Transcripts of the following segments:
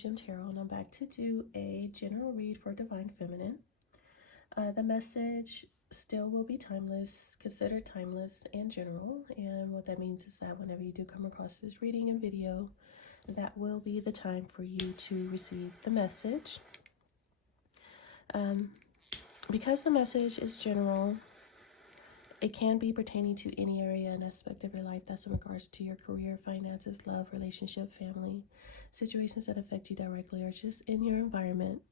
Jim Tarot, and I'm back to do a general read for Divine Feminine. The message still will be timeless, considered timeless and general, and what that means is that whenever you do come across this reading and video, that will be the time for you to receive the message. Because the message is general, it can be pertaining to any area and aspect of your life that's in regards to your career, finances, love, relationship, family, situations that affect you directly or just in your environment.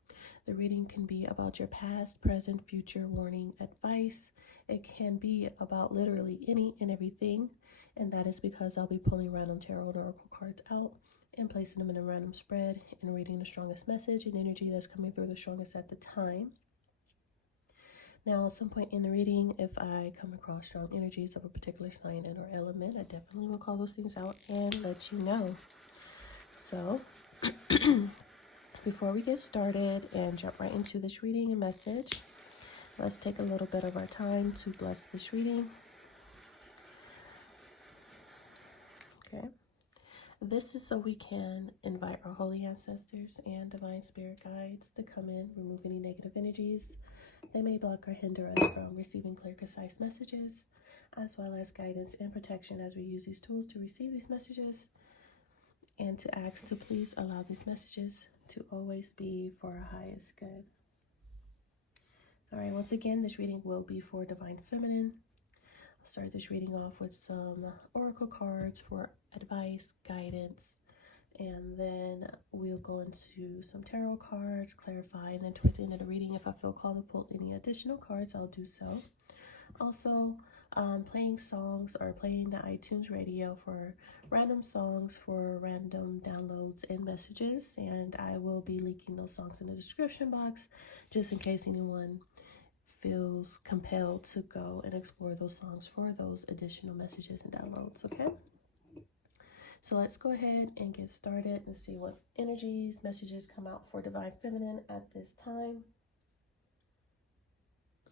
The reading can be about your past, present, future, warning, advice. It can be about literally any and everything, and that is because I'll be pulling random tarot and oracle cards out and placing them in a random spread and reading the strongest message and energy that's coming through the strongest at the time. Now, at some point in the reading, if I come across strong energies of a particular sign and or element, I definitely will call those things out and let you know. So, before we get started and jump right into this reading and message, let's take a little bit of our time to bless this reading. Okay. This is so we can invite our holy ancestors and divine spirit guides to come in, remove any negative energies. They may block or hinder us from receiving clear, concise messages, as well as guidance and protection as we use these tools to receive these messages, and to ask to please allow these messages to always be for our highest good. All right, once again, this reading will be for Divine Feminine. I'll start this reading off with some oracle cards for advice, guidance, and then we'll go into some tarot cards, clarify, and then towards the end of the reading, if I feel called to pull any additional cards, I'll do so. Also, playing songs or playing the iTunes radio for random songs for random downloads and messages, and I will be linking those songs in the description box just in case anyone feels compelled to go and explore those songs for those additional messages and downloads. Okay, so let's go ahead and get started and see what energies, messages come out for Divine Feminine at this time.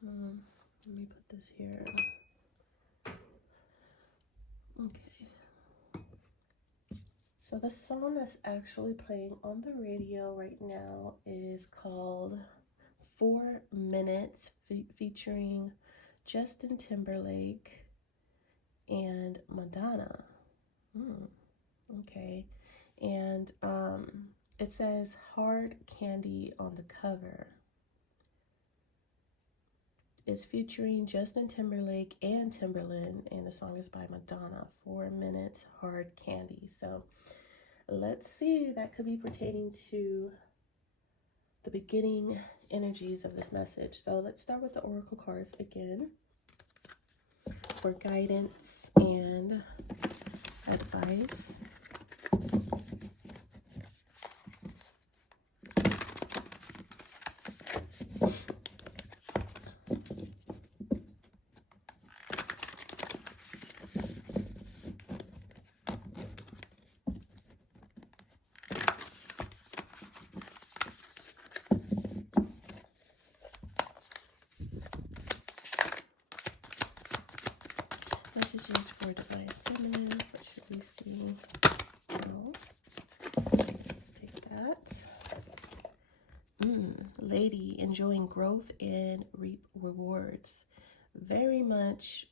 Let me put this here. Okay, so the song that's actually playing on the radio right now is called 4 Minutes, featuring Justin Timberlake and Madonna. Okay, and it says hard candy on the cover. It's featuring Justin Timberlake and Timberland, and the song is by Madonna. 4 Minutes, hard candy. So let's see, that could be pertaining to the beginning energies of this message. So let's start with the oracle cards again for guidance and advice. Messages for Divine Feminine. What should we see? Oh, let's take that. Lady, enjoying growth and reap rewards. Very much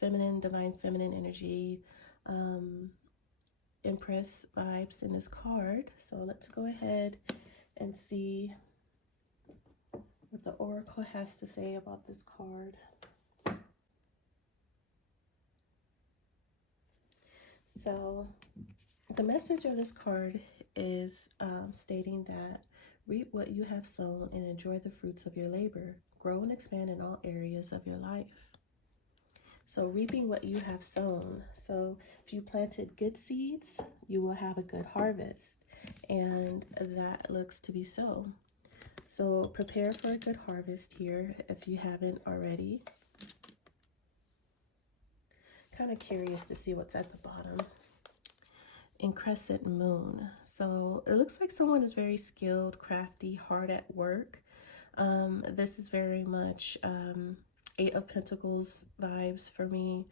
feminine, Divine Feminine energy. Empress vibes in this card. So let's go ahead and see what the oracle has to say about this card. So the message of this card is stating that reap what you have sown and enjoy the fruits of your labor. Grow and expand in all areas of your life. So reaping what you have sown. So if you planted good seeds, you will have a good harvest. And that looks to be so. So prepare for a good harvest here if you haven't already. Kind of curious to see what's at the bottom. In crescent moon. So it looks like someone is very skilled, crafty, hard at work. This is very much 8 of Pentacles vibes for me.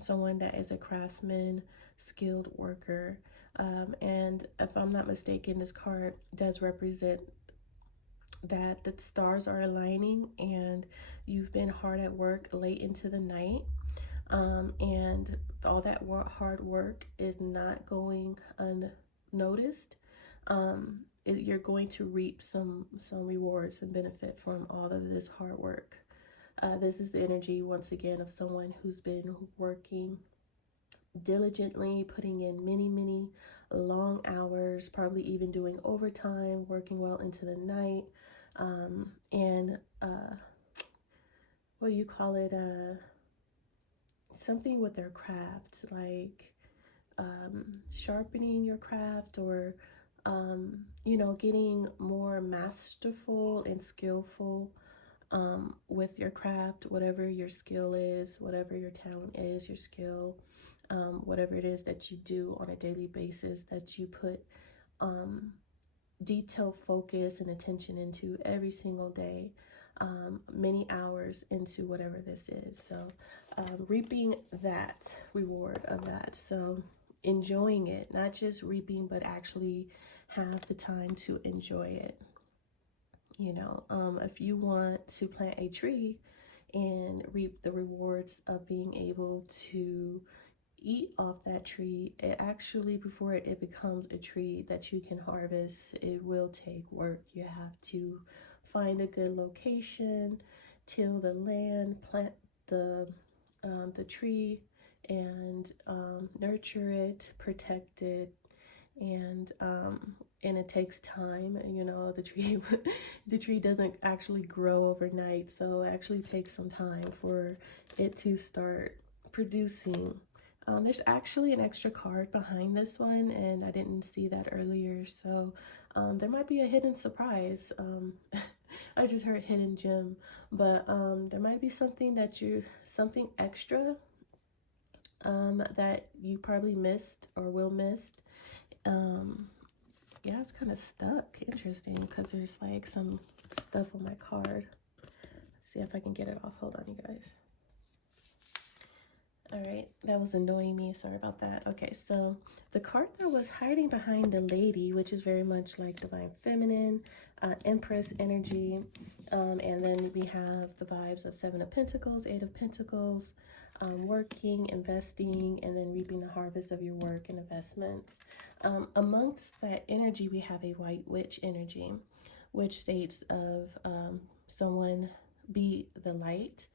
Someone that is a craftsman, skilled worker. And if I'm not mistaken, this card does represent that the stars are aligning and you've been hard at work late into the night, and all that hard work is not going unnoticed. You're going to reap some rewards and benefit from all of this hard work. This is the energy, once again, of someone who's been working diligently, putting in many long hours, probably even doing overtime, working well into the night, and what do you call it, something with their craft, like sharpening your craft, or you know, getting more masterful and skillful with your craft, whatever your skill is, whatever your talent is, your skill, whatever it is that you do on a daily basis, that you put detailed focus and attention into every single day, many hours into whatever this is. So reaping that reward of that. So enjoying it, not just reaping, but actually have the time to enjoy it. You know, if you want to plant a tree and reap the rewards of being able to eat off that tree, it actually, before it becomes a tree that you can harvest, it will take work. You have to find a good location, till the land, plant the tree, and nurture it, protect it, and it takes time. You know, the tree doesn't actually grow overnight, so it actually takes some time for it to start producing. There's actually an extra card behind this one, and I didn't see that earlier, so there might be a hidden surprise. I just heard hidden gem, but there might be something extra that you probably missed or will miss. Yeah, it's kind of stuck. Interesting, because there's like some stuff on my card. Let's see if I can get it off. Hold on, you guys. All right, that was annoying me. Sorry about that. Okay, so the card that was hiding behind the lady, which is very much like divine feminine, empress energy, and then we have the vibes of 7 of Pentacles, 8 of Pentacles, working, investing, and then reaping the harvest of your work and investments. Amongst that energy, we have a white witch energy, which states of someone be the light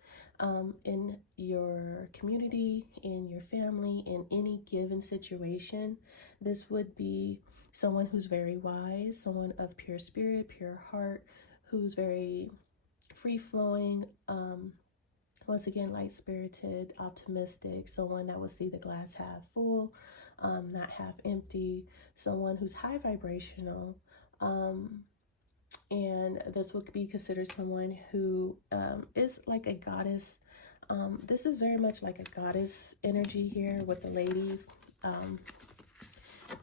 in your community, in your family, in any given situation. This would be someone who's very wise, someone of pure spirit, pure heart, who's very free-flowing, once again, light-spirited, optimistic, someone that will see the glass half full, not half empty, someone who's high vibrational, and this would be considered someone who is like a goddess. This is very much like a goddess energy here with the lady.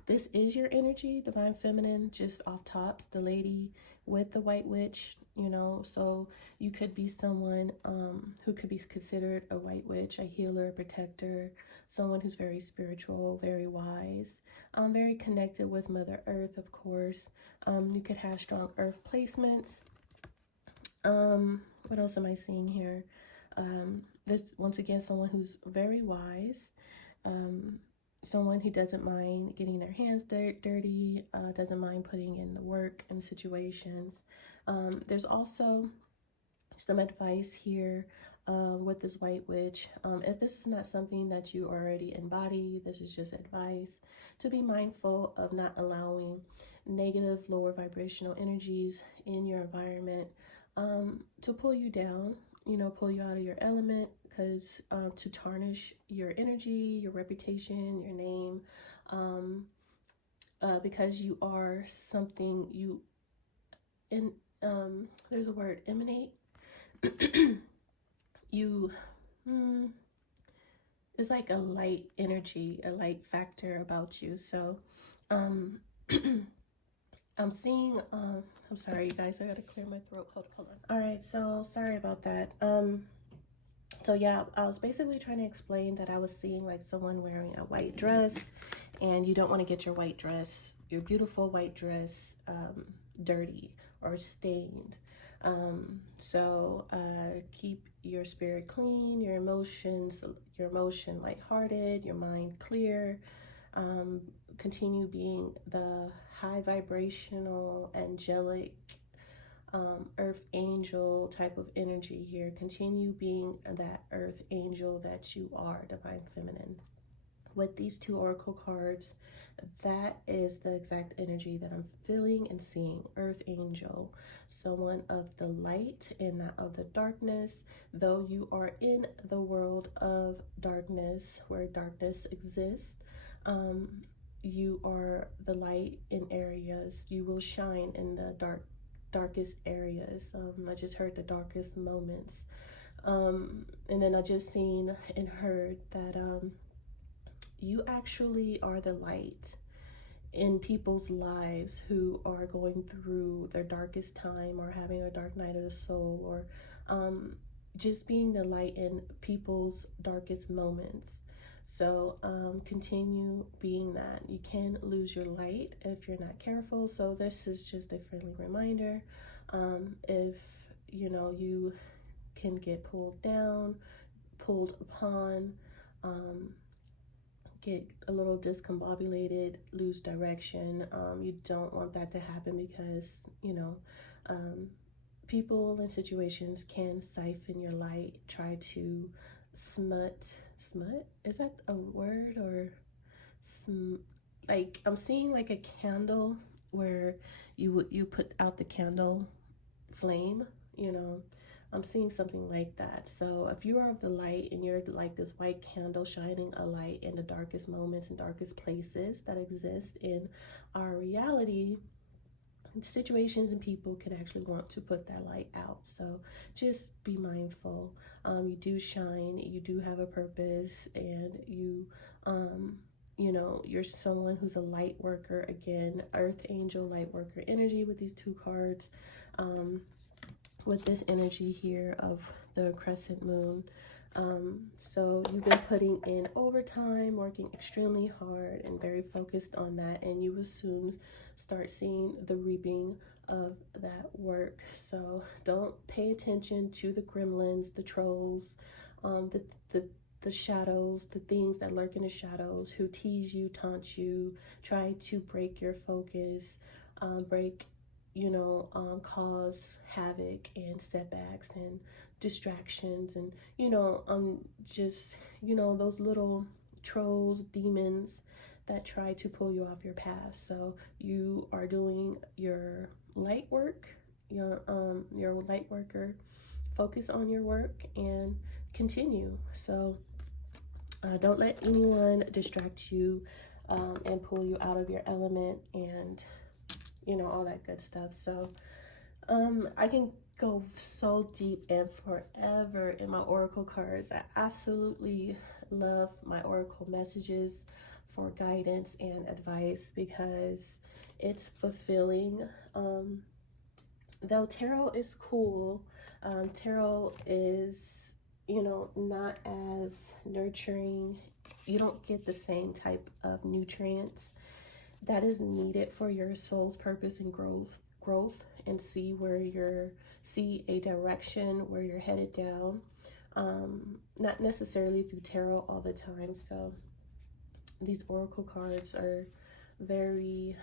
This is your energy, divine feminine, just off tops, the lady with the white witch, you know. So you could be someone who could be considered a white witch, a healer, protector, someone who's very spiritual, very wise, very connected with Mother Earth, of course. You could have strong earth placements. What else am I seeing here? This, once again, someone who's very wise, someone who doesn't mind getting their hands dirty, doesn't mind putting in the work and situations. There's also some advice here with this white witch. If this is not something that you already embody, this is just advice to be mindful of not allowing negative, lower vibrational energies in your environment to pull you down, you know, pull you out of your element, because to tarnish your energy, your reputation, your name, because you are something you there's a word, emanate. You it's like a light energy, a light factor about you. So I'm seeing I'm sorry, you guys, I gotta clear my throat. Hold on. All right, so sorry about that. So yeah, I was basically trying to explain that I was seeing like someone wearing a white dress, and you don't want to get your white dress, your beautiful white dress, dirty or stained. So keep your spirit clean, your emotion lighthearted, your mind clear. Continue being the high vibrational, angelic, earth angel type of energy here. Continue being that earth angel that you are, divine feminine. With these two oracle cards, that is the exact energy that I'm feeling and seeing. Earth angel, someone of the light and not of the darkness. Though you are in the world of darkness, where darkness exists, you are the light in areas. You will shine in the darkest areas. I just heard the darkest moments. And then I just seen and heard that you actually are the light in people's lives who are going through their darkest time, or having a dark night of the soul, or just being the light in people's darkest moments. So continue being that. You can lose your light if you're not careful. So this is just a friendly reminder. If you can get pulled down, pulled upon, get a little discombobulated, lose direction. You don't want that to happen, because people and situations can siphon your light, try to smut, is that a word? Or like, I'm seeing like a candle where you put out the candle flame, I'm seeing something like that. So if you are of the light and you're like this white candle shining a light in the darkest moments and darkest places that exist in our reality, situations and people can actually want to put that light out. So just be mindful. You do shine, you do have a purpose, and you're someone who's a light worker. Again, earth angel, light worker energy with these two cards. With this energy here of the crescent moon. So you've been putting in overtime, working extremely hard and very focused on that, and you will soon start seeing the reaping of that work. So don't pay attention to the gremlins, the trolls, the shadows, the things that lurk in the shadows, who tease you, taunt you, try to break your focus, cause havoc and setbacks and distractions, and just those little trolls, demons that try to pull you off your path. So you are doing your light work, your light worker. Focus on your work and continue. So don't let anyone distract you and pull you out of your element, and all that good stuff. So I can go so deep and forever in my oracle cards. I absolutely love my oracle messages for guidance and advice, because it's fulfilling. Though tarot is cool, tarot is not as nurturing. You don't get the same type of nutrients that is needed for your soul's purpose and growth, and see a direction where you're headed down. Not necessarily through tarot all the time. So these oracle cards are very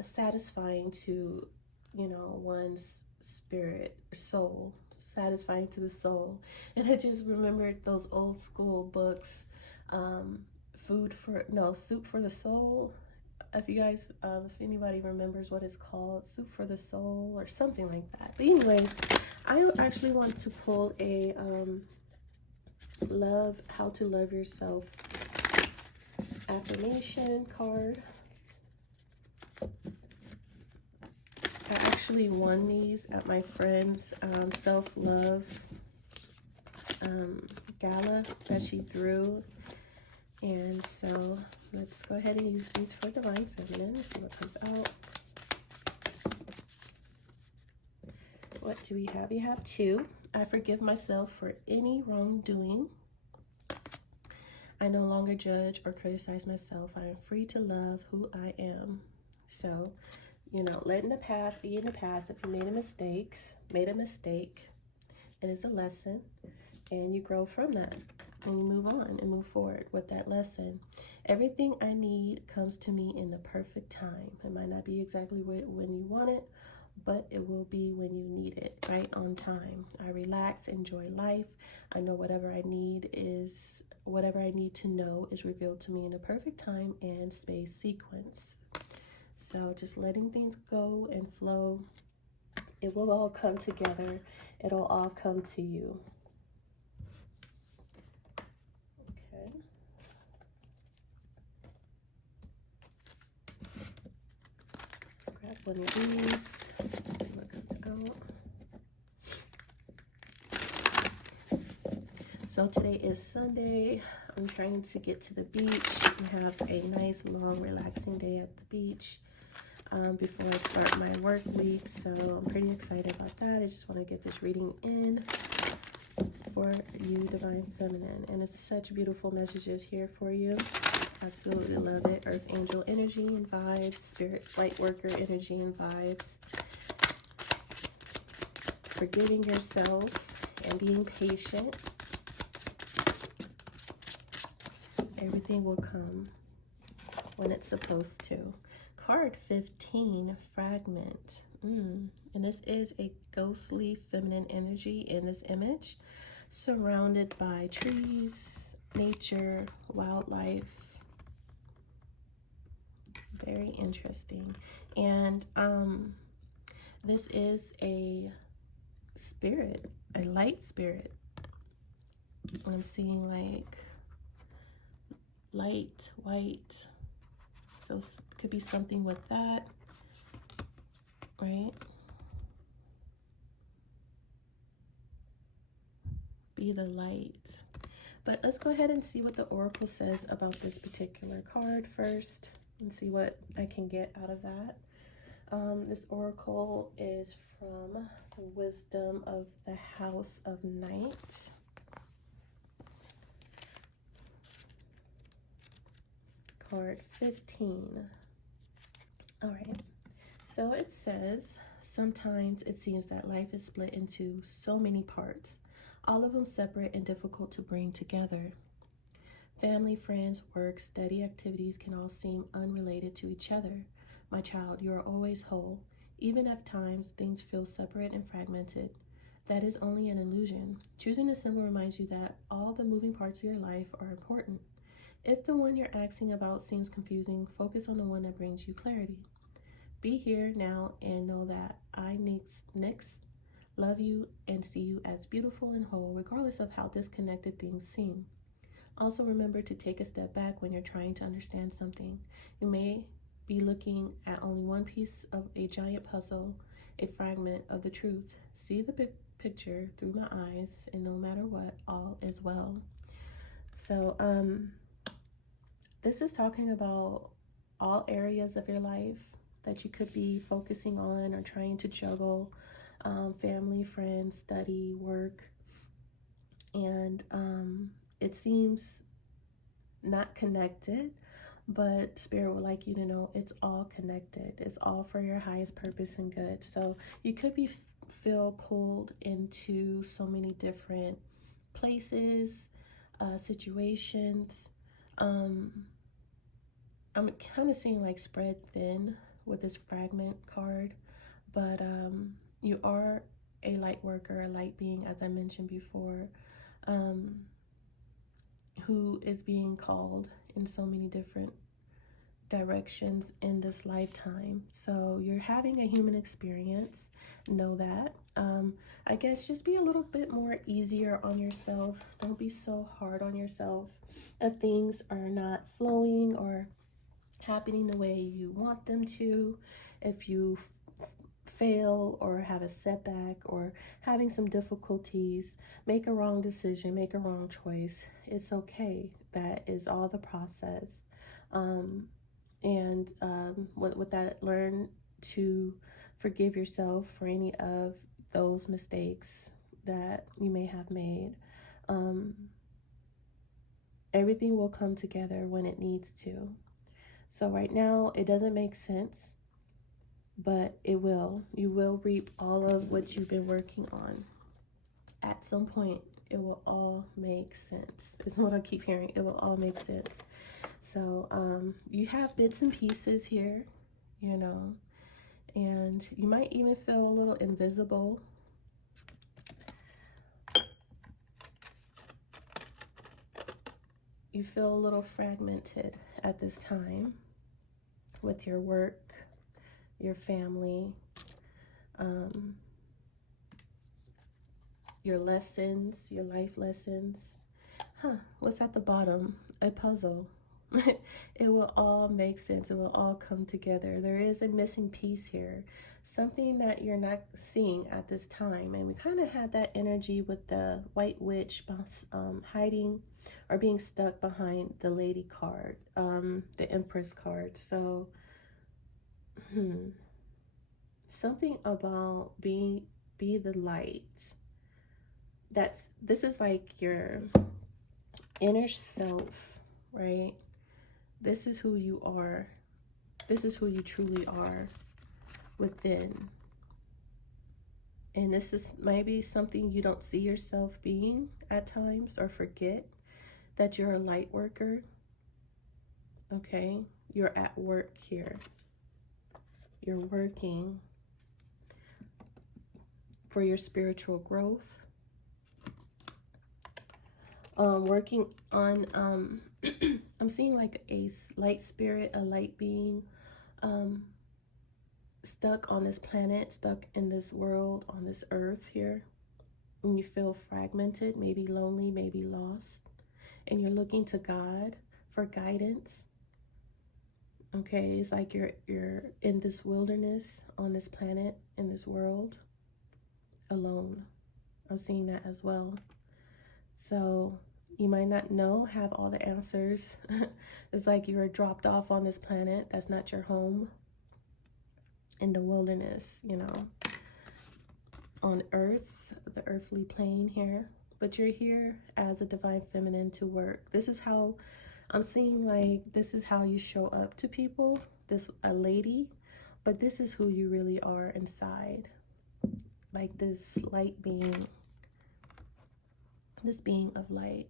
satisfying to one's spirit or soul, satisfying to the soul. And I just remembered those old school books, Soup for the Soul. If you guys, if anybody remembers what it's called, Soup for the Soul or something like that. But anyways, I actually want to pull a how to love yourself affirmation card. I actually won these at my friend's self-love gala that she threw. And so let's go ahead and use these for Divine Feminine. Let's see what comes out. What do we have? We have 2. I forgive myself for any wrongdoing. I no longer judge or criticize myself. I am free to love who I am. So, you know, letting the past be in the past. If you made a mistake, it is a lesson, and you grow from that, and you move on and move forward with that lesson. Everything I need comes to me in the perfect time. It might not be exactly when you want it, but it will be when you need it, right on time. I relax, enjoy life. I know whatever I need to know is revealed to me in a perfect time and space sequence. So just letting things go and flow. It will all come together. It'll all come to you. Okay. Let's grab one of these. See what comes out. So today is Sunday. I'm trying to get to the beach and have a nice, long, relaxing day at the beach before I start my work week. So I'm pretty excited about that. I just want to get this reading in for you, Divine Feminine. And it's such beautiful messages here for you. Absolutely love it. Earth Angel energy and vibes. Spirit Light Worker energy and vibes. Forgiving yourself and being patient. Everything will come when it's supposed to. Card 15, Fragment. And this is a ghostly feminine energy in this image, surrounded by trees, nature, wildlife. Very interesting. And this is a spirit, a light spirit. I'm seeing like light, white. So it could be something with that, right? Be the light. But let's go ahead and see what the Oracle says about this particular card first and see what I can get out of that. This Oracle is from the Wisdom of the House of Night. Card 15. All right. So it says, sometimes it seems that life is split into so many parts, all of them separate and difficult to bring together. Family, friends, work, study activities can all seem unrelated to each other. My child, you are always whole. Even at times, things feel separate and fragmented. That is only an illusion. Choosing a symbol reminds you that all the moving parts of your life are important. If the one you're asking about seems confusing, focus on the one that brings you clarity. Be here now and know that I next love you and see you as beautiful and whole, regardless of how disconnected things seem. Also remember to take a step back when you're trying to understand something. You may be looking at only one piece of a giant puzzle, a fragment of the truth. See the big picture through my eyes, and no matter what, all is well. So, this is talking about all areas of your life that you could be focusing on or trying to juggle. Family, friends, study, work. And it seems not connected, but Spirit would like you to know it's all connected. It's all for your highest purpose and good. So you could feel pulled into so many different places, situations. I'm kind of seeing like spread thin with this fragment card, but you are a light worker, a light being, as I mentioned before, who is being called in so many different directions in this lifetime. So you're having a human experience, know that. I guess just be a little bit more easier on yourself. Don't be so hard on yourself if things are not flowing or happening the way you want them to. If you fail or have a setback or having some difficulties, make a wrong decision, make a wrong choice, it's okay. That is all the process. With that, learn to forgive yourself for any of those mistakes that you may have made. Everything will come together when it needs to. So right now, it doesn't make sense, but it will. You will reap all of what you've been working on. At some point, it will all make sense. Is what I keep hearing. It will all make sense. So you have bits and pieces here, you know, and you might even feel a little invisible. You feel a little fragmented at this time with your work, your family, your lessons, your life lessons. What's at the bottom? A puzzle. It will all make sense. It will all come together. There is a missing piece here, something that you're not seeing at this time. And we kind of had that energy with the White Witch hiding or being stuck behind the Lady card, the Empress card. So, something about be the light. This is like your inner self, right? This is who you are. This is who you truly are within. And this is maybe something you don't see yourself being at times, or forget that you're a light worker. Okay? You're at work here. You're working for your spiritual growth. Working on, I'm seeing like a light spirit, a light being, stuck on this planet, stuck in this world, on this earth here. And you feel fragmented, maybe lonely, maybe lost. And you're looking to God for guidance. Okay, it's like you're in this wilderness, on this planet, in this world, alone. I'm seeing that as well. So you might not have all the answers. It's like you were dropped off on this planet. That's not your home. In the wilderness, you know, on earth, the earthly plane here. But you're here as a divine feminine to work. This is how I'm seeing, like, this is how you show up to people. A lady, but this is who you really are inside. Like this light being, this being of light.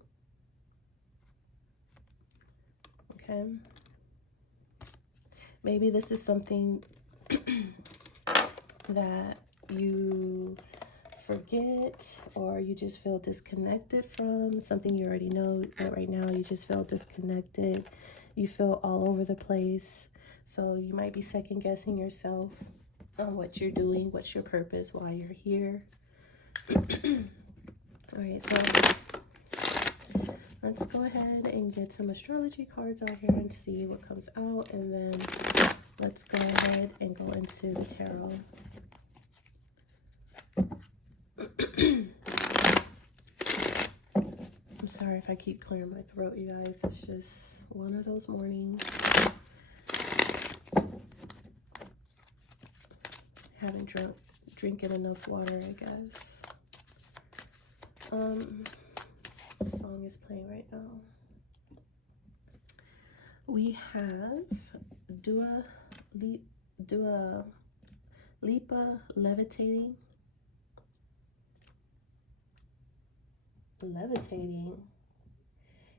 Okay. Maybe this is something that you forget, or you just feel disconnected from, something you already know, but right now you just feel disconnected. You feel all over the place. So you might be second guessing yourself on what you're doing, what's your purpose, why you're here. All right, so let's go ahead and get some astrology cards out here and see what comes out, and then let's go ahead and go into the tarot. I'm sorry if I keep clearing my throat, you guys. It's just one of those mornings. Haven't drinking enough water, I guess. The song is playing right now. We have Lipa Levitating.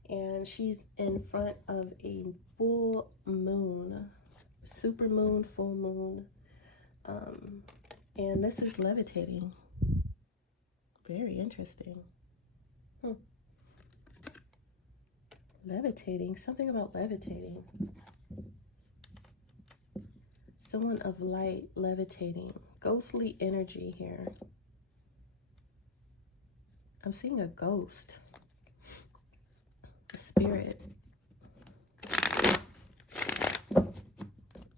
And she's in front of a full moon, super moon, full moon, and this is levitating. Very interesting. Levitating, something about levitating. Someone of light levitating. Ghostly energy here. I'm seeing a ghost. A spirit.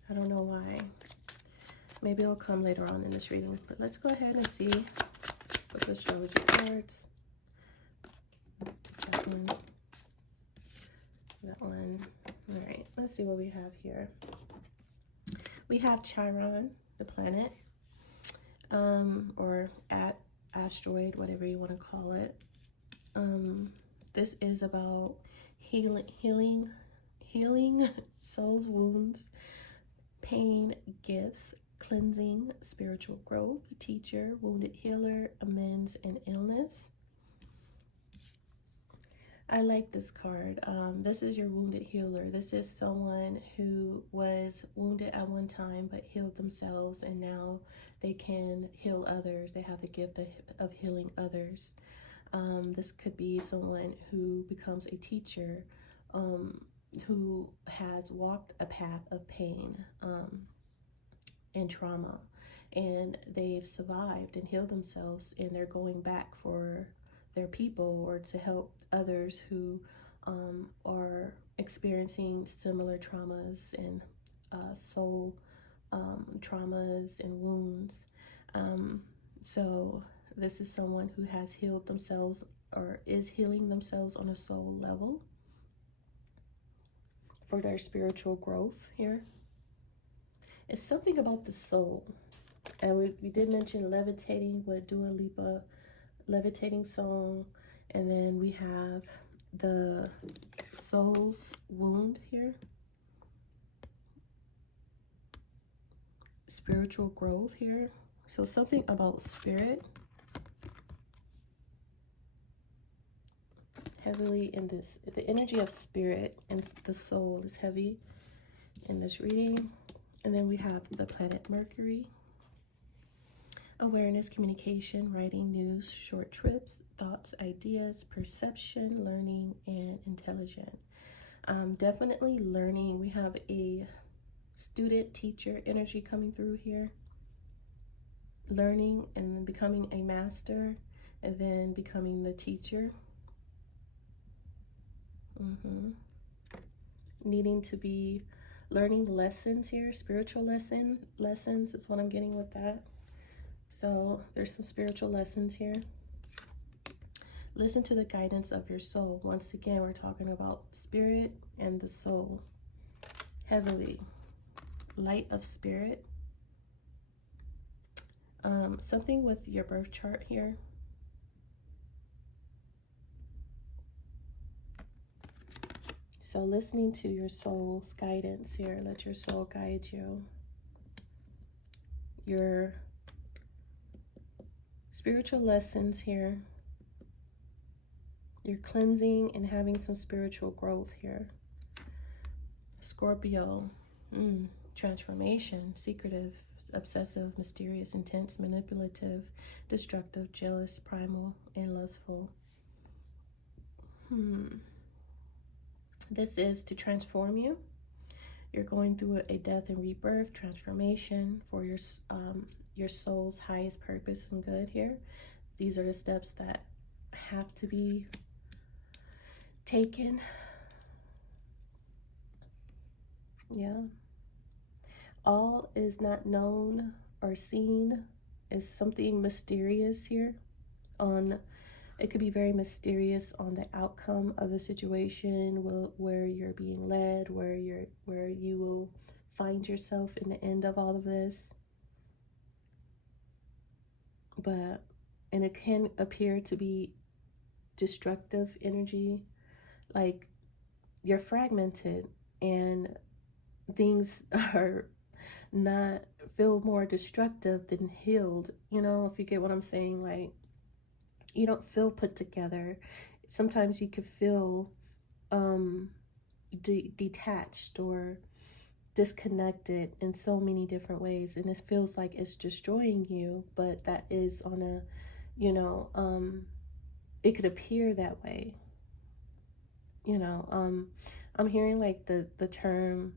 I don't know why. Maybe it'll come later on in this reading. But let's go ahead and see with the astrology cards. That one. That one. All right, let's see what we have here. We have Chiron, the planet, or asteroid, whatever you want to call it. This is about healing soul's wounds, pain, gifts, cleansing, spiritual growth, teacher, wounded healer, amends, and illness. I like this card. This is your wounded healer. This is someone who was wounded at one time but healed themselves, and now they can heal others. They have the gift of healing others. This could be someone who becomes a teacher, who has walked a path of pain and trauma, and they've survived and healed themselves, and they're going back for their people or to help others who are experiencing similar traumas and soul traumas and wounds. So this is someone who has healed themselves or is healing themselves on a soul level for their spiritual growth here. It's something about the soul. And we did mention Levitating with Dua Lipa, Levitating song. And then we have the soul's wound here. Spiritual growth here. So something about spirit. Heavily in this, the energy of spirit and the soul is heavy in this reading. And then we have the planet Mercury. Awareness, communication, writing, news, short trips, thoughts, ideas, perception, learning, and intelligent. Definitely learning. We have a student teacher energy coming through here. Learning and then becoming a master, and then becoming the teacher. Needing to be learning lessons here, spiritual lessons is what I'm getting with that. So there's some spiritual lessons here. Listen to the guidance of your soul. Once again, we're talking about spirit and the soul. Heavily. Light of spirit. Something with your birth chart here. So listening to your soul's guidance here. Let your soul guide you. Your spiritual lessons here. You're cleansing and having some spiritual growth here. Scorpio. Transformation. Secretive, obsessive, mysterious, intense, manipulative, destructive, jealous, primal, and lustful. This is to transform you. You're going through a death and rebirth, transformation for your soul's highest purpose and good here. These are the steps that have to be taken. Yeah. All is not known or seen is something mysterious here. It could be very mysterious on the outcome of the situation, where you're being led, where you will find yourself in the end of all of this. And it can appear to be destructive energy, like you're fragmented and things are not feel more destructive than healed, if you get what I'm saying. Like, you don't feel put together. Sometimes you could feel detached or disconnected in so many different ways, and it feels like it's destroying you, but that is on a, it could appear that way. I'm hearing like the term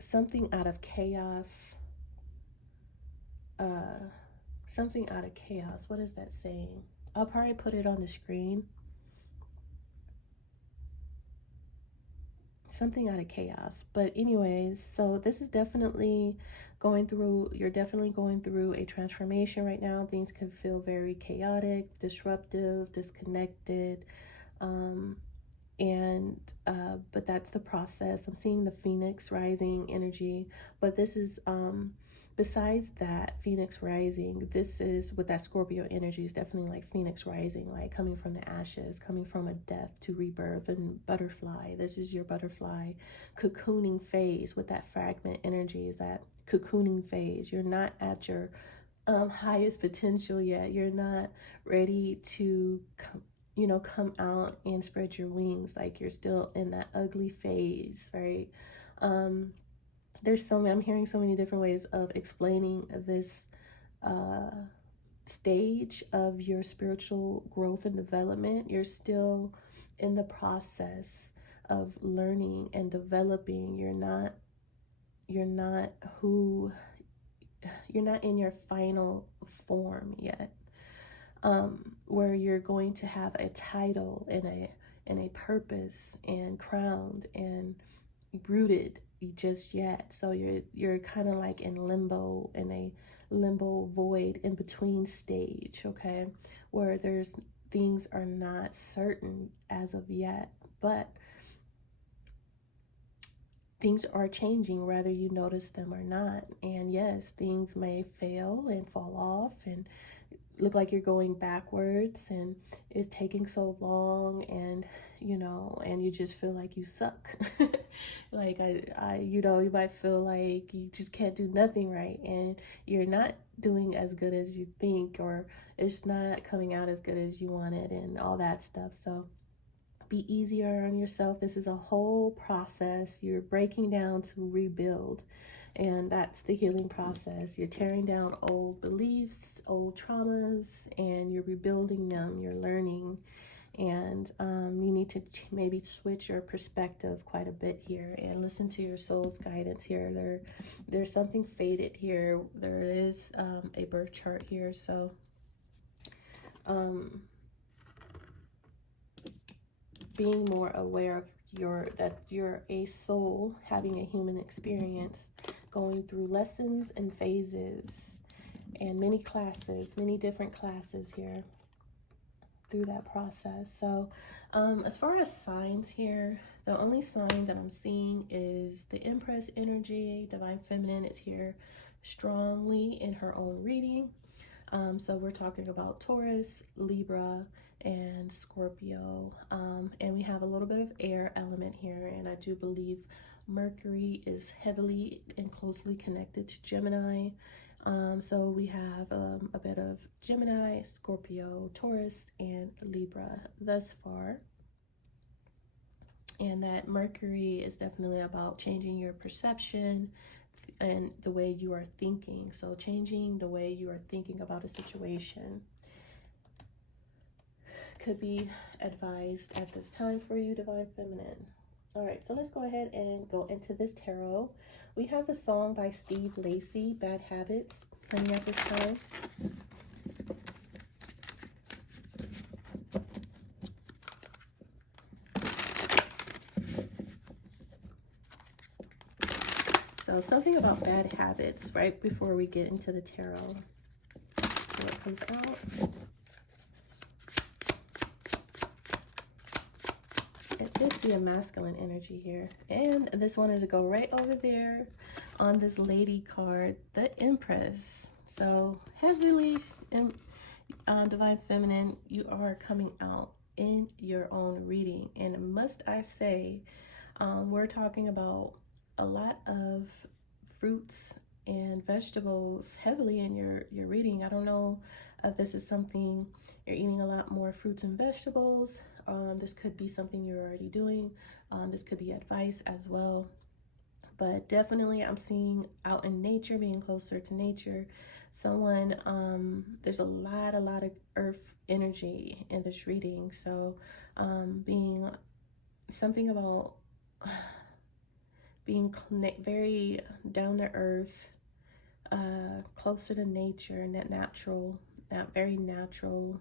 something out of chaos. Something out of chaos. What is that saying? I'll probably put it on the screen. Something out of chaos. But anyways, so this is definitely you're definitely going through a transformation right now. Things can feel very chaotic, disruptive, disconnected. But that's the process. I'm seeing the Phoenix rising energy, but this is besides that, Phoenix rising, this is with that Scorpio energy, is definitely like Phoenix rising, like coming from the ashes, coming from a death to rebirth, and butterfly. This is your butterfly cocooning phase with that fragment energy, is that cocooning phase. You're not at your highest potential yet. You're not ready to come out and spread your wings. Like, you're still in that ugly phase, right? There's so many, I'm hearing so many different ways of explaining this stage of your spiritual growth and development. You're still in the process of learning and developing. You're not in your final form yet, where you're going to have a title and a purpose and crowned and rooted just yet. So you're kind of like in limbo, in a limbo void in between stage, okay, where things are not certain as of yet, but things are changing whether you notice them or not. And yes, things may fail and fall off and look like you're going backwards, and it's taking so long, and and you just feel like you suck. Like you might feel like you just can't do nothing right, and you're not doing as good as you think, or it's not coming out as good as you wanted, and all that stuff. So be easier on yourself. This is a whole process. You're breaking down to rebuild. And that's the healing process. You're tearing down old beliefs, old traumas, and you're rebuilding them. You're learning. And you need to maybe switch your perspective quite a bit here and listen to your soul's guidance here. There's something fated here. There is a birth chart here. So being more aware of that you're a soul having a human experience, going through lessons and phases and many different classes here through that process. So as far as signs here, the only sign that I'm seeing is the Empress energy. Divine Feminine is here strongly in her own reading. So we're talking about Taurus, Libra, and Scorpio. And we have a little bit of air element here, and I do believe Mercury is heavily and closely connected to Gemini. So we have a bit of Gemini, Scorpio, Taurus, and Libra thus far. And that Mercury is definitely about changing your perception and the way you are thinking. So changing the way you are thinking about a situation could be advised at this time for you, Divine Feminine. All right, so let's go ahead and go into this tarot. We have a song by Steve Lacey, Bad Habits, playing at this time. So something about bad habits right before we get into the tarot. So it comes out. I did see a masculine energy here. And this wanted to go right over there on this lady card, the Empress. So heavily Divine Feminine, you are coming out in your own reading. And must I say, we're talking about a lot of fruits and vegetables heavily in your reading. I don't know if this is something you're eating, a lot more fruits and vegetables. This could be something you're already doing. This could be advice as well. But definitely I'm seeing out in nature, being closer to nature. Someone, there's a lot of earth energy in this reading. So being something about being very down to earth, closer to nature, and that very natural,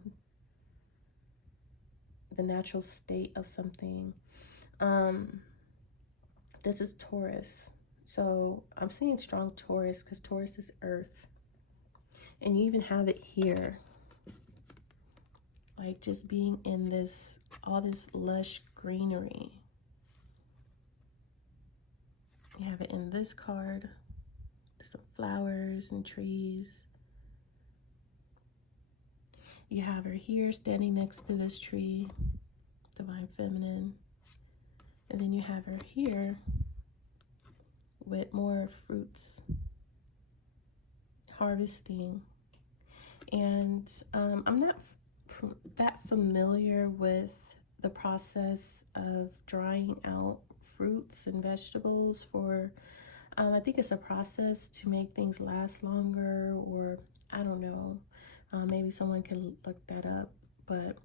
the natural state of something. This is Taurus. So I'm seeing strong Taurus because Taurus is earth. And you even have it here. Like just being in all this lush greenery. You have it in this card, some flowers and trees. You have her here standing next to this tree, Divine Feminine. And then you have her here with more fruits, harvesting. And I'm not that familiar with the process of drying out fruits and vegetables for, I think it's a process to make things last longer, or I don't know. Maybe someone can look that up, but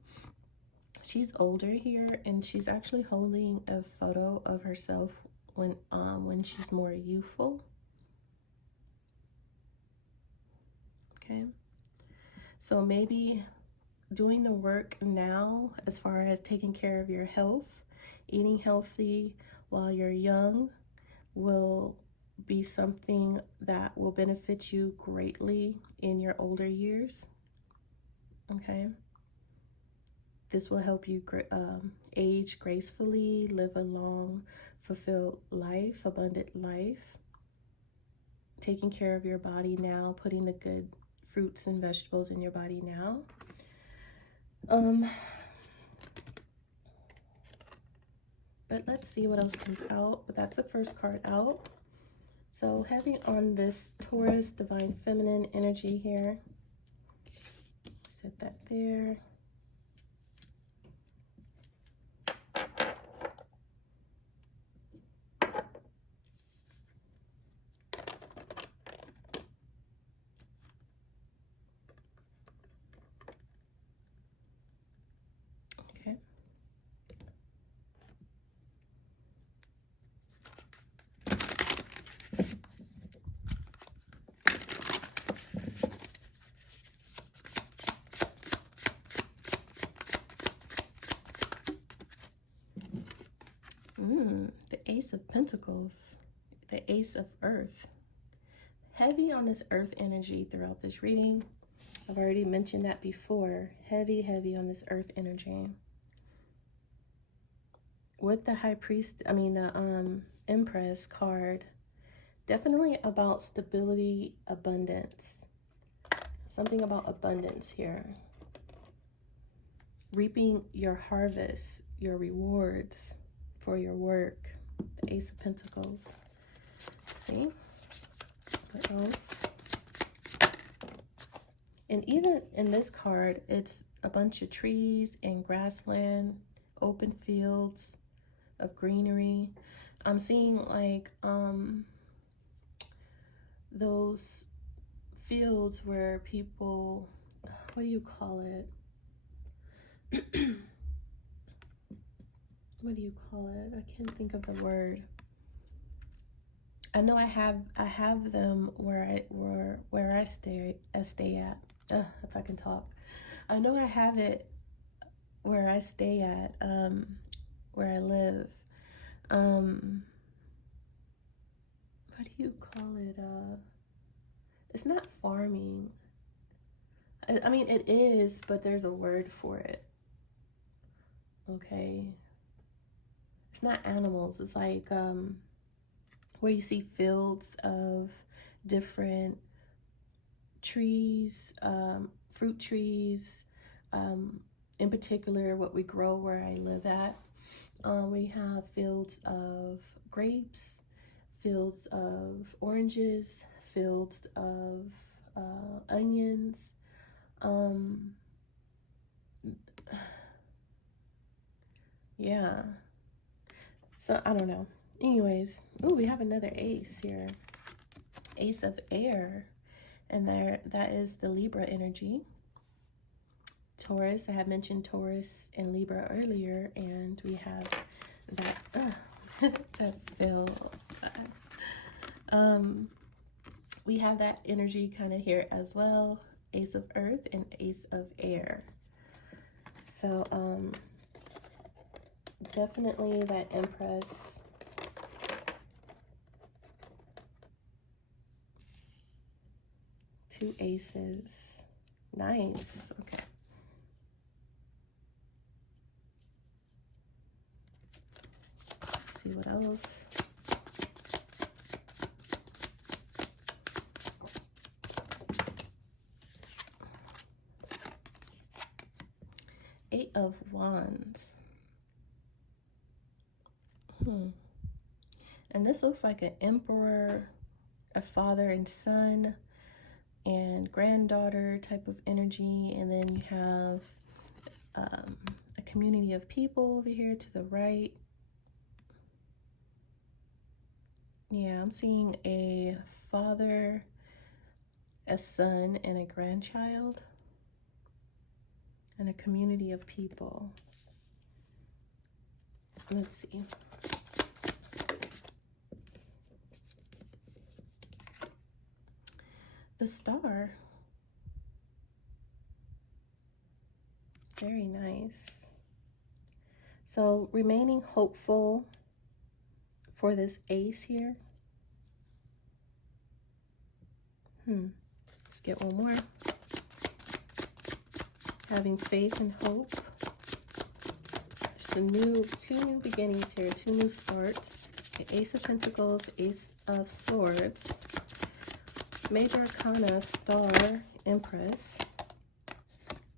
she's older here, and she's actually holding a photo of herself when she's more youthful. Okay, so maybe doing the work now as far as taking care of your health, eating healthy while you're young will be something that will benefit you greatly in your older years. Okay, this will help you age gracefully, live a long, fulfilled life, abundant life. Taking care of your body now, putting the good fruits and vegetables in your body now. But let's see what else comes out. But that's the first card out. So heavy on this Taurus, Divine Feminine energy here. Set that there. Okay. The Ace of Pentacles, the Ace of Earth. Heavy on this Earth energy throughout this reading. I've already mentioned that before. Heavy on this Earth energy. With the the Empress card, definitely about stability, abundance. Something about abundance here. Reaping your harvest, your rewards for your work. The Ace of Pentacles. Let's see what else. And even in this card, it's a bunch of trees and grassland, open fields of greenery. I'm seeing like those fields where people, what do you call it? What do you call it? I can't think of the word. I know I have them where I stay at. If I can talk. I know I have it where I stay at, where I live. What do you call it? It's not farming. I mean, it is, but there's a word for it. Okay. It's not animals. It's like where you see fields of different trees, fruit trees, in particular what we grow where I live at. We have fields of grapes, fields of oranges, fields of onions. Yeah. So I don't know. Anyways, ooh, we have another ace here. Ace of Air. And that is the Libra energy. Taurus, I had mentioned Taurus and Libra earlier, and we have that, that feel. We have that energy kind of here as well. Ace of Earth and Ace of Air. So, definitely that Empress. Two aces. Nice. Okay. Let's see what else. Eight of Wands. And this looks like an emperor, a father and son and granddaughter type of energy. And then you have a community of people over here to the right. Yeah, I'm seeing a father, a son, and a grandchild, and a community of people. Let's see. The Star. Very nice. So remaining hopeful for this ace here. Let's get one more. Having faith and hope. There's two new beginnings here, two new starts. The Ace of Pentacles, Ace of Swords, Major Arcana, Star, Empress,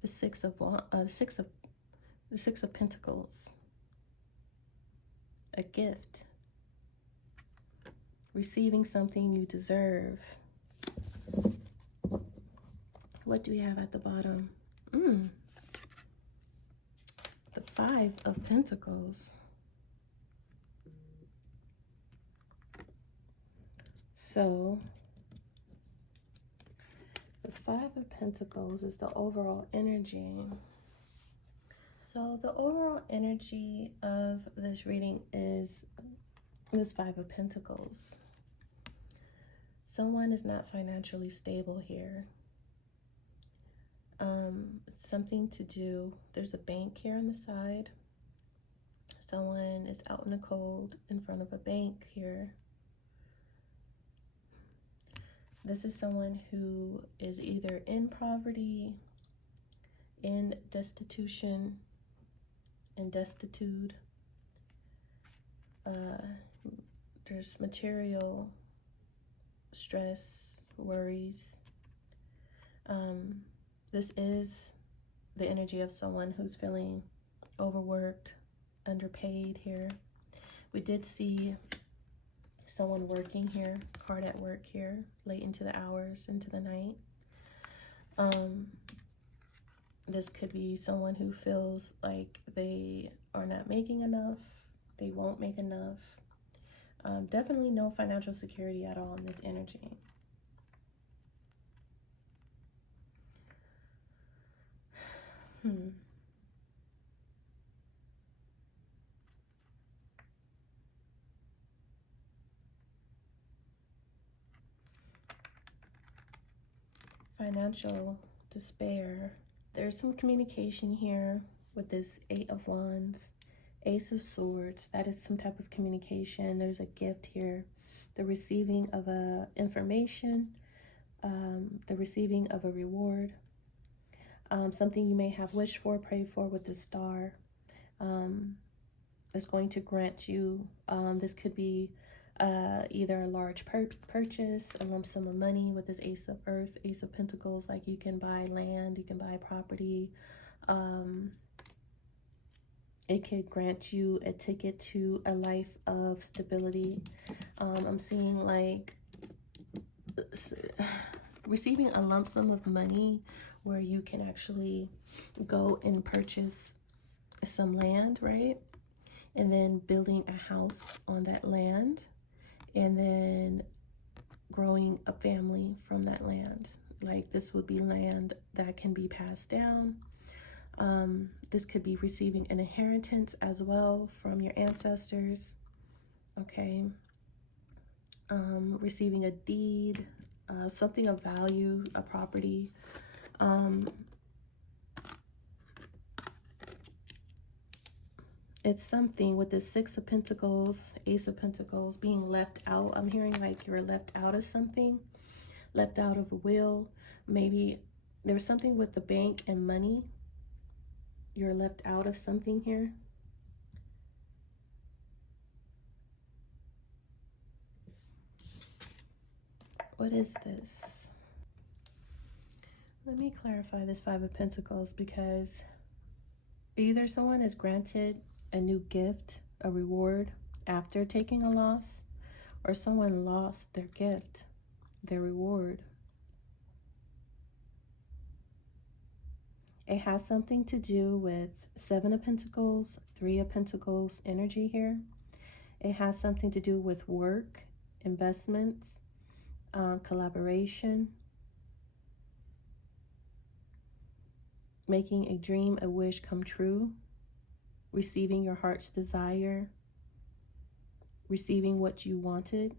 the Six of Pentacles, a gift, receiving something you deserve. What do we have at the bottom? The Five of Pentacles. So the Five of Pentacles is the overall energy. So the overall energy of this reading is this Five of Pentacles. Someone is not financially stable here. Something to do, there's a bank here on the side. Someone is out in the cold in front of a bank here. This is someone who is either in poverty, in destitution, in destitute. There's material stress, worries. This is the energy of someone who's feeling overworked, underpaid here. We did see someone working here, hard at work here, late into the hours, into the night. This could be someone who feels like they are not making enough, they won't make enough. Definitely no financial security at all in this energy. Financial despair. There's some communication here with this Eight of Wands, Ace of Swords. That is some type of communication. There's a gift here. The receiving of a information, the receiving of a reward, something you may have wished for, prayed for with the Star. Is going to grant you, this could be either a large purchase, a lump sum of money with this Ace of Earth, Ace of Pentacles. Like you can buy land, you can buy property. It could grant you a ticket to a life of stability. I'm seeing like receiving a lump sum of money where you can actually go and purchase some land, right? And then building a house on that land, and then growing a family from that land. Like this would be land that can be passed down. This could be receiving an inheritance as well from your ancestors. Okay. Receiving a deed, something of value, a property. It's something with the Six of Pentacles, Ace of Pentacles, being left out. I'm hearing like you're left out of something, left out of a will. Maybe there's something with the bank and money. You're left out of something here. What is this? Let me clarify this Five of Pentacles, because Either someone is granted a new gift, a reward after taking a loss, or someone lost their gift, their reward. It has something to do with Seven of Pentacles, Three of Pentacles energy here. It has something to do with work, investments, collaboration, making a dream, a wish come true, receiving your heart's desire, receiving what you wanted.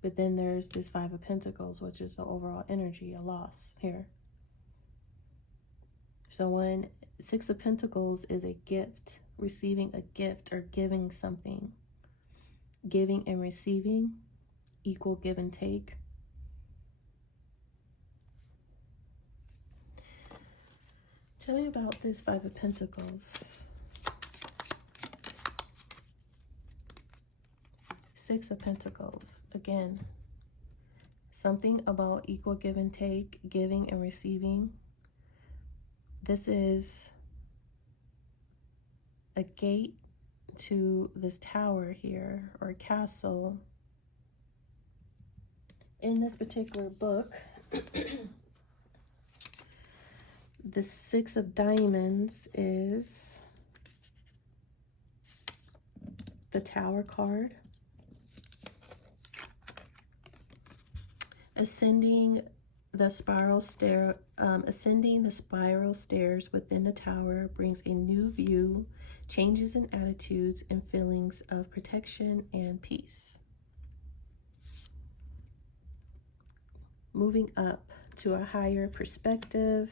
But then there's this Five of Pentacles, which is the overall energy, a loss here. So when Six of Pentacles is a gift, receiving a gift or giving something, giving and receiving, equal give and take. Tell me about this Five of Pentacles. Six of Pentacles, again, something about equal give and take, giving and receiving. This is a gate to this tower here, or castle. In this particular book, the Six of Diamonds is the Tower card. Ascending the spiral stairs within the tower brings a new view, changes in attitudes and feelings of protection and peace. Moving up to a higher perspective,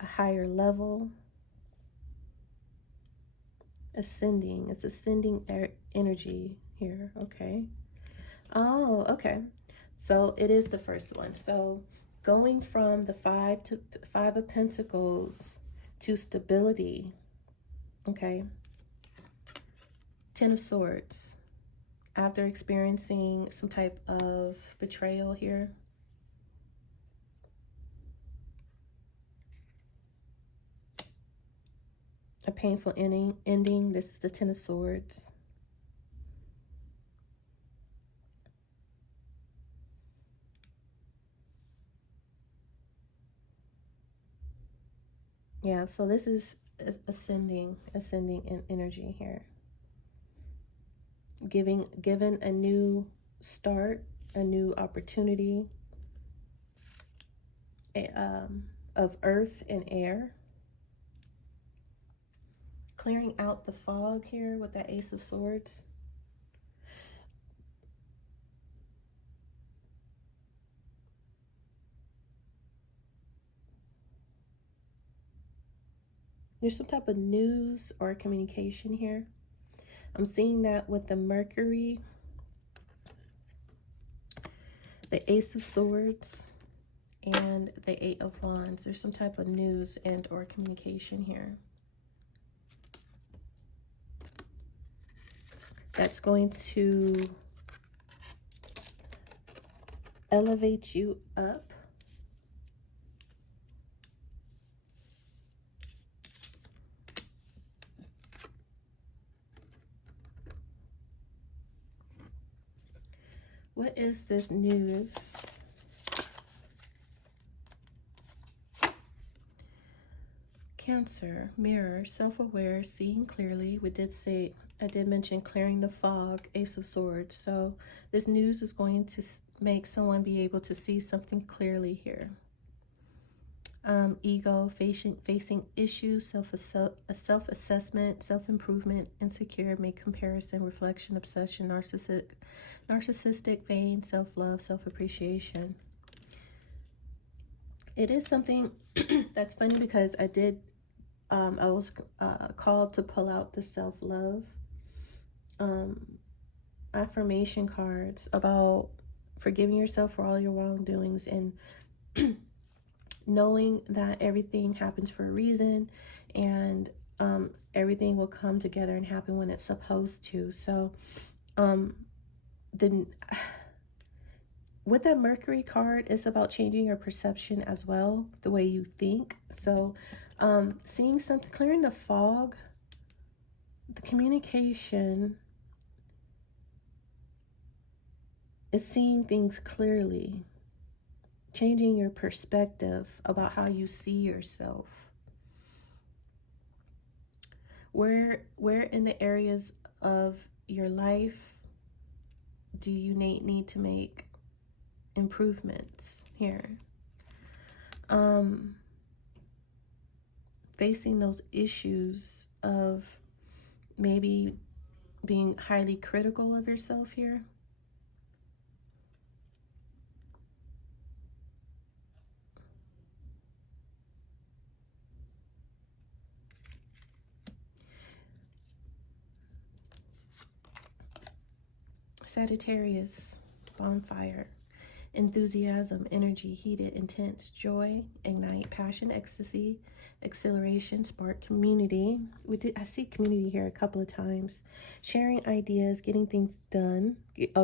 a higher level. Ascending, it's ascending energy here, okay. Oh, okay. So it is the first one. So going from the Five of Pentacles to stability, okay. Ten of Swords, after experiencing some type of betrayal here. A painful ending. This is the Ten of Swords. Yeah, so this is ascending in energy here. Given a new start, a new opportunity of earth and air. Clearing out the fog here with that Ace of Swords. There's some type of news or communication here. I'm seeing that with the Mercury, the Ace of Swords, and the Eight of Wands. There's some type of news and or communication here that's going to elevate you up. What is this news? Cancer, mirror, self-aware, seeing clearly. I did mention clearing the fog, Ace of Swords. So this news is going to make someone be able to see something clearly here. Ego, facing issues, self-assessment, self-improvement, insecure, make comparison, reflection, obsession, narcissistic vein, self-love, self-appreciation. It is something that's funny because I was called to pull out the self-love affirmation cards about forgiving yourself for all your wrongdoings and knowing that everything happens for a reason, and everything will come together and happen when it's supposed to. So with that Mercury card, it's about changing your perception as well, the way you think. So Seeing something, clearing the fog, the communication is seeing things clearly, changing your perspective about how you see yourself. Where in the areas of your life do you need to make improvements here? Facing those issues of maybe being highly critical of yourself here. Sagittarius, bonfire, enthusiasm, energy, heated, intense, joy, ignite, passion, ecstasy, exhilaration, spark, community. I see community here a couple of times. Sharing ideas, getting things done,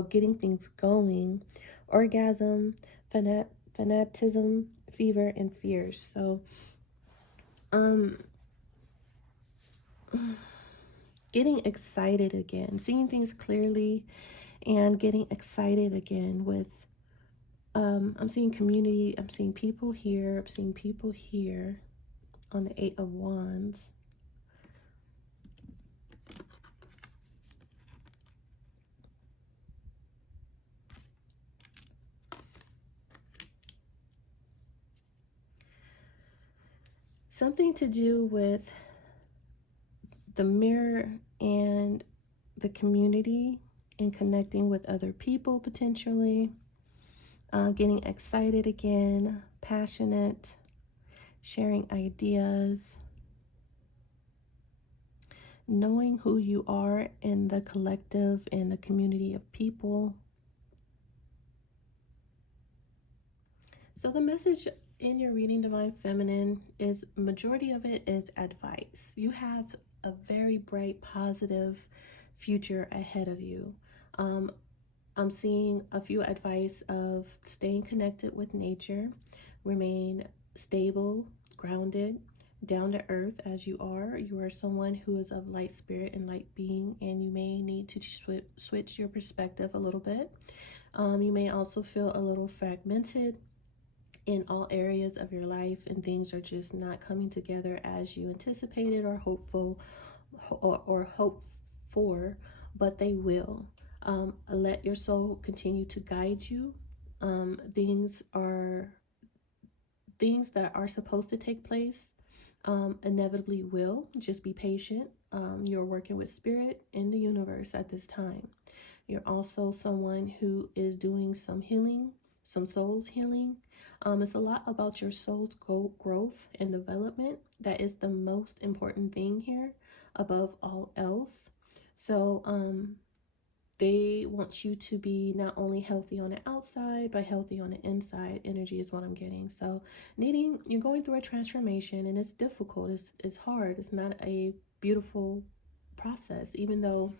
getting things going, orgasm, fanatism, fever, and fears. So, getting excited again, seeing things clearly, and getting excited again with, I'm seeing community, I'm seeing people here, I'm seeing people here on the 8 of Wands. Something to do with the mirror and the community and connecting with other people potentially. Getting excited again, passionate, sharing ideas, knowing who you are in the collective and the community of people. So the message in your reading, Divine Feminine, is majority of it is advice. You have a very bright, positive future ahead of you. I'm seeing a few advice of staying connected with nature, remain stable, grounded, down to earth as you are. You are someone who is of light spirit and light being, and you may need to switch your perspective a little bit. You may also feel a little fragmented in all areas of your life, and things are just not coming together as you anticipated or hopeful or hope for, but they will. Let your soul continue to guide you. Things that are supposed to take place inevitably will. Just be patient. You're working with spirit in the universe at this time. You're also someone who is doing some healing, some soul's healing. It's a lot about your soul's growth and development. That is the most important thing here above all else. So they want you to be not only healthy on the outside, but healthy on the inside. Energy is what I'm getting. So you're going through a transformation, and it's difficult. It's hard. It's not a beautiful process, even though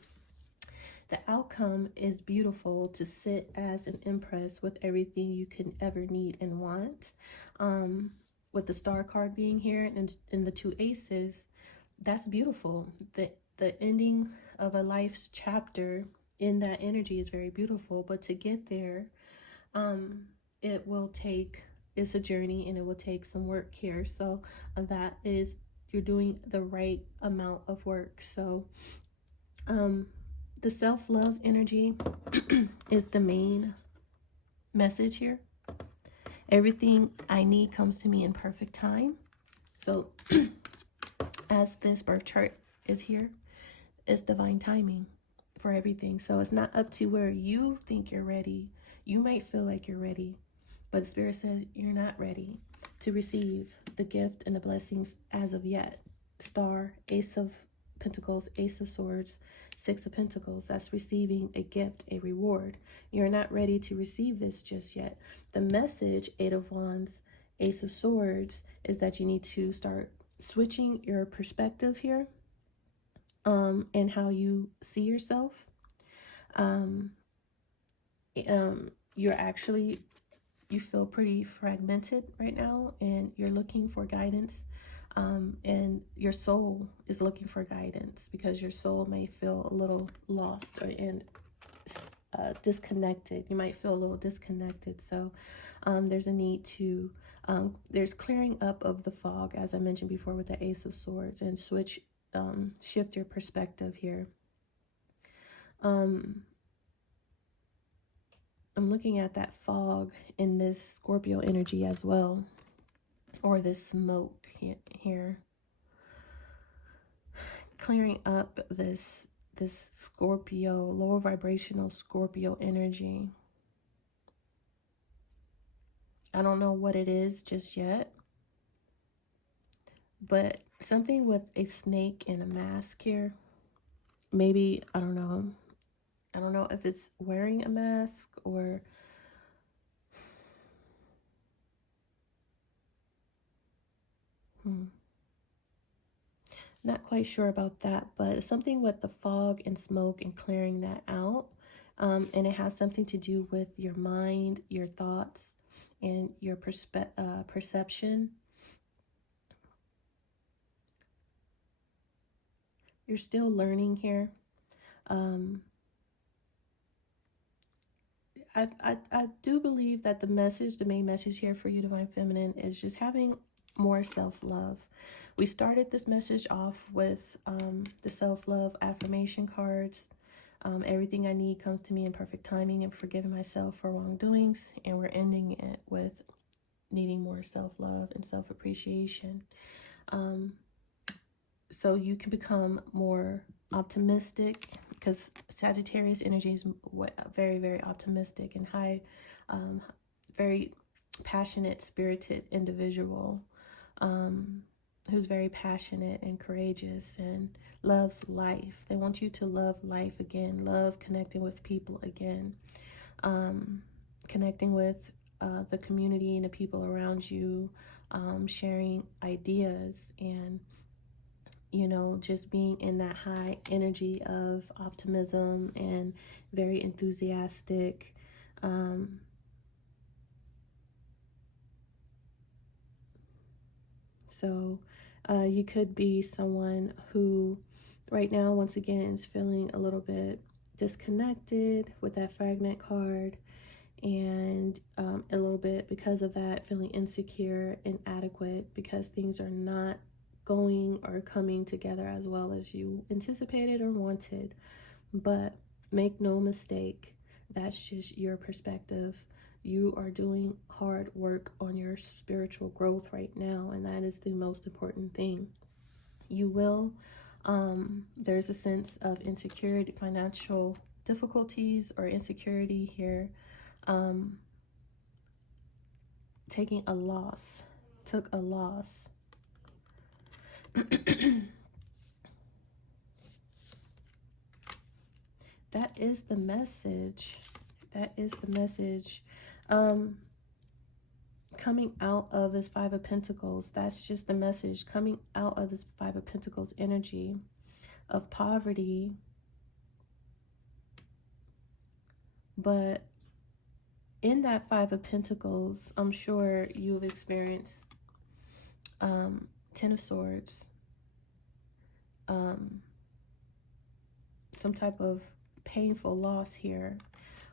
the outcome is beautiful to sit as an empress with everything you can ever need and want. With the star card being here and the 2 aces, that's beautiful. The ending of a life's chapter in that energy is very beautiful, but to get there, it's a journey, and it will take some work here. So that is, you're doing the right amount of work. So the self-love energy is the main message here. Everything I need comes to me in perfect time. So as this birth chart is here, it's divine timing for everything. So it's not up to where you think you're ready. You might feel like you're ready, but Spirit says you're not ready to receive the gift and the blessings as of yet. Star, Ace of Pentacles, Ace of Swords, 6 of Pentacles. That's receiving a gift, a reward. You're not ready to receive this just yet. The message, 8 of Wands, Ace of Swords, is that you need to start switching your perspective here, and how you see yourself. You feel pretty fragmented right now, and you're looking for guidance And your soul is looking for guidance, because your soul may feel a little lost and disconnected. You might feel a little disconnected. So there's a need to, there's clearing up of the fog, as I mentioned before with the Ace of Swords, and shift your perspective here. I'm looking at that fog in this Scorpio energy as well, or this smoke here. Clearing up this Scorpio, lower vibrational Scorpio energy. I don't know what it is just yet, but something with a snake and a mask here. Maybe, I don't know. I don't know if it's wearing a mask or... Not quite sure about that, but something with the fog and smoke and clearing that out. And it has something to do with your mind, your thoughts, and your perception. You're still learning here. I do believe that the main message here for you, Divine Feminine, is just having more self-love. We started this message off with the self-love affirmation cards. Everything I need comes to me in perfect timing, and forgiving myself for wrongdoings. And we're ending it with needing more self-love and self-appreciation. So you can become more optimistic, because Sagittarius energy is very, very optimistic and high, very passionate, spirited individual, who's very passionate and courageous and loves life. They want you to love life again, love connecting with people again, connecting with the community and the people around you, sharing ideas, and just being in that high energy of optimism and very enthusiastic. So you could be someone who right now, once again, is feeling a little bit disconnected with that fragment card, and a little bit, because of that, feeling insecure, inadequate, because things are not going or coming together as well as you anticipated or wanted. But make no mistake, that's just your perspective. You are doing hard work on your spiritual growth right now, and that is the most important thing. You will, there's a sense of insecurity, financial difficulties or insecurity here. Took a loss. That is the message. Coming out of this Five of Pentacles, that's just the message coming out of this Five of Pentacles energy of poverty. But in that Five of Pentacles, I'm sure you've experienced Ten of Swords, some type of painful loss here,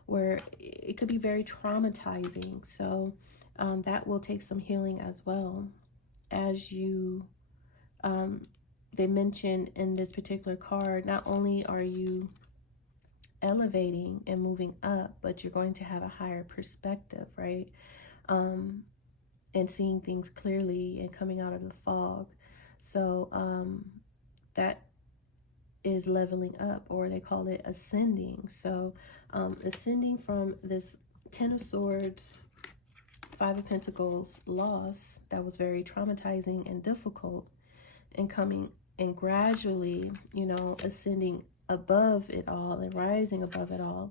where it could be very traumatizing. So that will take some healing as well. As you, they mention in this particular card, not only are you elevating and moving up, but you're going to have a higher perspective, right? And seeing things clearly and coming out of the fog. So that is leveling up, or they call it ascending. So ascending from this Ten of Swords, Five of Pentacles loss that was very traumatizing and difficult, and coming and gradually, ascending above it all and rising above it all.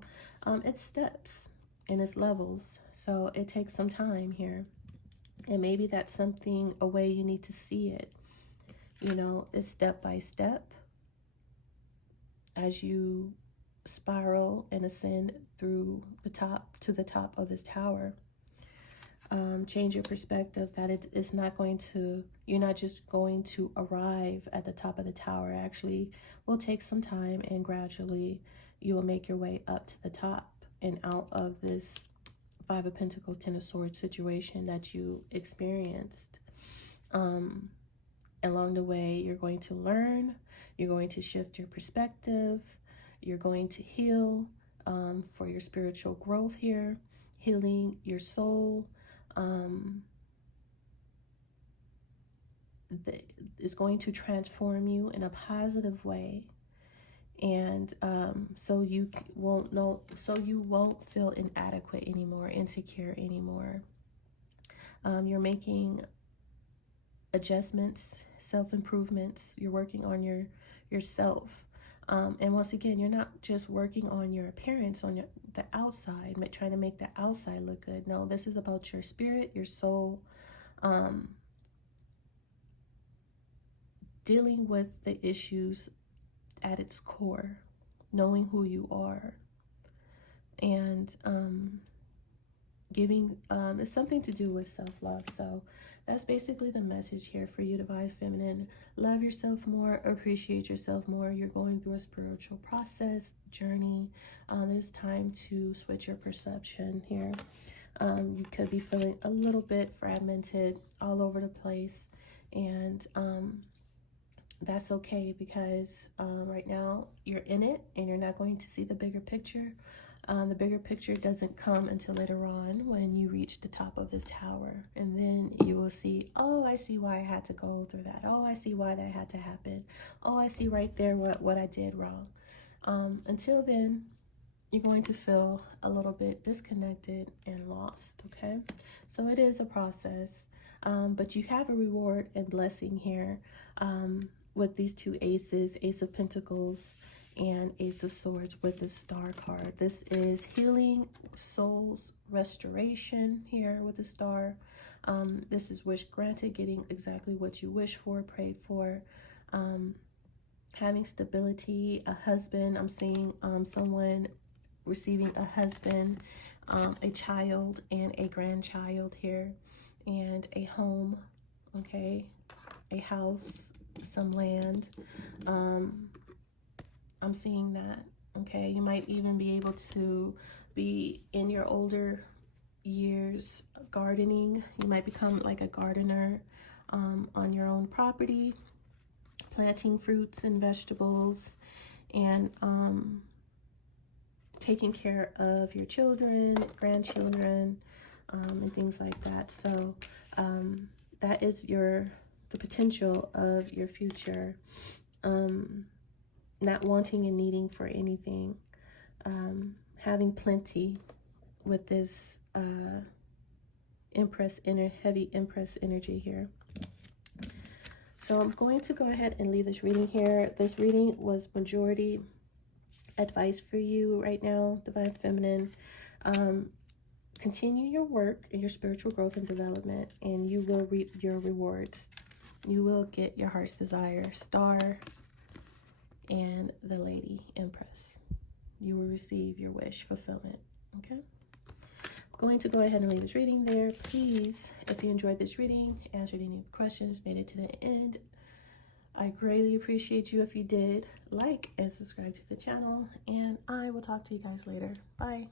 It's steps and it's levels. So it takes some time here. And maybe that's something, a way you need to see it, is step by step as you spiral and ascend through the top, to the top of this tower. change your perspective that it is not going to, you're not just going to arrive at the top of the tower. Actually, will take some time, and gradually you will make your way up to the top and out of this Five of Pentacles, Ten of Swords situation that you experienced. Along the way, you're going to learn, you're going to shift your perspective, you're going to heal for your spiritual growth here, healing your soul. Is going to transform you in a positive way, and so you won't feel inadequate anymore, insecure anymore. You're making adjustments, self-improvements. You're working on yourself, and once again, you're not just working on your appearance, on the outside, trying to make the outside look good. No, this is about your spirit, your soul, dealing with the issues at its core, knowing who you are, and giving it's something to do with self-love. So that's basically the message here for you, Divine Feminine. Love yourself more, appreciate yourself more. You're going through a spiritual process, journey. It's time to switch your perception here. You could be feeling a little bit fragmented, all over the place, and that's okay, because right now you're in it and you're not going to see the bigger picture. The bigger picture doesn't come until later on, when you reach the top of this tower, and then you will see, oh, I see why I had to go through that. Oh, I see why that had to happen. Oh, I see right there what I did wrong. Until then, you're going to feel a little bit disconnected and lost, okay? So it is a process, but you have a reward and blessing here with these two aces, Ace of Pentacles and Ace of Swords with the Star card. This is healing, souls, restoration here with the Star. This is wish granted, getting exactly what you wish for, prayed for. Having stability, a husband. I'm seeing someone receiving a husband, a child and a grandchild here, and a home, okay, a house, some land. I'm seeing that, okay? You might even be able to be, in your older years, gardening. You might become like a gardener on your own property, planting fruits and vegetables, and taking care of your children, grandchildren, and things like that. So that is the potential of your future. Not wanting and needing for anything, having plenty with this heavy Empress energy here. So I'm going to go ahead and leave this reading here. This reading was majority advice for you right now, Divine Feminine. Continue your work and your spiritual growth and development, and you will reap your rewards. You will get your heart's desire, Star and the Lady Empress. You will receive your wish fulfillment, okay? I'm going to go ahead and leave this reading there. Please, if you enjoyed this reading, answered any questions, made it to the end, I greatly appreciate you if you did. Like and subscribe to the channel, and I will talk to you guys later. Bye.